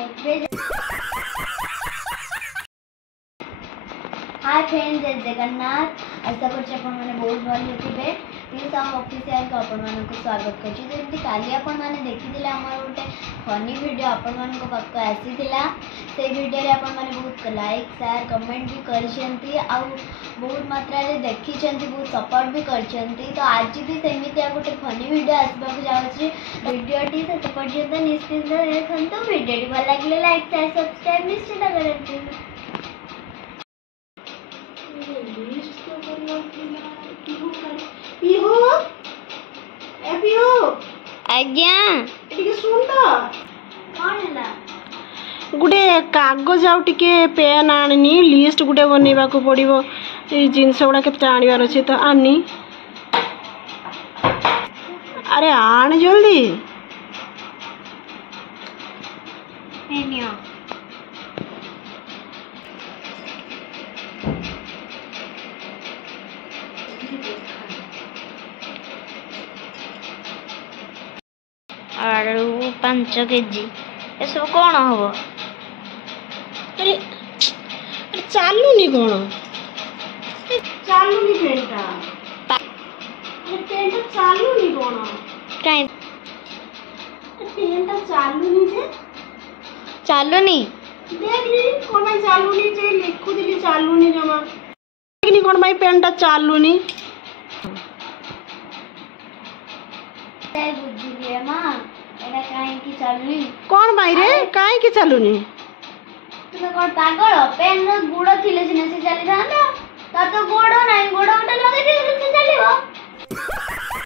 Hi friends, जय जगन्नाथ। आशा करछि आपण माने बहुत भल होथिबे। प्लीज हम ऑफिशियल को आपण माने को स्वागत करछि। जेमति काली आपण माने देखिथिले हमर गोटे फनी वीडियो आपण माने को पक्क आसीथिला। से वीडियो रे आपण माने बहुत लाइक शेयर कमेंट भी करछंती आ बहुत मात्रा रे देखिछंती, बहुत सपोर्ट भी करछंती। तो आज भी सेमिति गोटे फनी वीडियो आसबा को जाउछि। वीडियोटी से पर्यंत निश्चित देखंतु। वीडियोटी भल लागले लाइक शेयर सब्सक्राइब निश्चित करंतु। आज्ञा गुटे कागज आउ टिके पेन आनी लिस्ट गुटे बनवा को पड़ो। ये जिनस गुड़ा के आनबार अच्छे तो आनी। अरे आन जल्दी। आलू 5 केजी ये सब कौन हम? अरे चलुनी कौन चलुनी पेनटा पेनटा चलुनी कौन कहीं पेनटा चलुनी जे चलुनी देखनी कौन भाई चलुनी जे लिखु दिली चलुनी जमा देखनी कौन भाई पेनटा चलुनी बुझिए मां एटा काहे की चलुनी कौन भाई रे काहे की चलुनी तुमे कोन पागल पेन रो गुड़ थिले सिने से चली थांदा ता तो गोड़ नाही गोड़ उठा लगे दिले से चलीबो।